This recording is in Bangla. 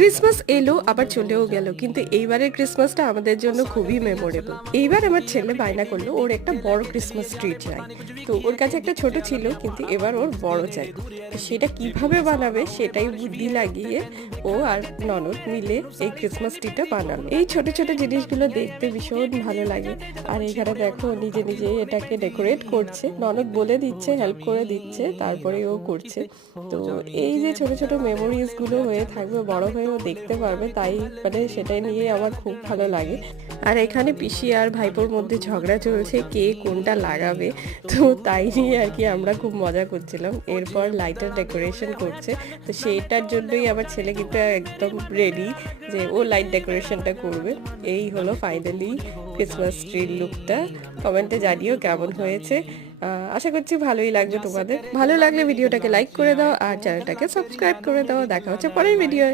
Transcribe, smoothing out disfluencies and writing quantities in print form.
ক্রিসমাস এলো আবার চলেও গেল, কিন্তু এইবারের ক্রিসমাসটা আমাদের জন্য খুবই মেমোরেবল। এইবার আমার ছেলে বায়না করলো ওর একটা বড় ক্রিসমাস ট্রি চাই। তো ওর কাছে একটা ছোট ছিল, কিন্তু এবার ওর বড় চাই। তো সেটা কিভাবে বানাবে সেটাই বুদ্ধি লাগিয়ে ও আর ননদ মিলে এই ক্রিসমাস ট্রিটা বানালো। এই ছোট ছোট জিনিসগুলো দেখতে ভীষণ ভালো লাগে। আর এখানে দেখো নিজে নিজে এটাকে ডেকোরেট করছে, ননদ বলে দিচ্ছে, হেল্প করে দিচ্ছে, তারপরে ও করছে। তো এই যে ছোট ছোট মেমোরিজ গুলো হয়ে থাকবে, বড় হয়েও দেখতে পারবে, তাই মানে সেটাই নিয়ে আমার খুব ভালো লাগে। আর এখানে পিসি আর ভাইপোর মধ্যে ঝগড়া চলছে কে কোনটা লাগাবে, তো তাই নিয়ে আর কি আমরা খুব মজা করছিলাম। এরপর লাইটার ডেকোরেশন করছে, তো সেইটার জন্যই আমার ছেলে কিন্তু একদম রেডি যে ও লাইট ডেকোরেশনটা করবে। এই হলো ফাইনালি ক্রিসমাস ট্রির লুকটা। কমেন্টে জানিও কেমন হয়েছে। আশা করছি ভালোই লাগবে তোমাদের। ভালো লাগলে ভিডিওটাকে লাইক করে দাও আর চ্যানেলটাকে সাবস্ক্রাইব করে দাও। দেখা হচ্ছে পরের ভিডিওয়।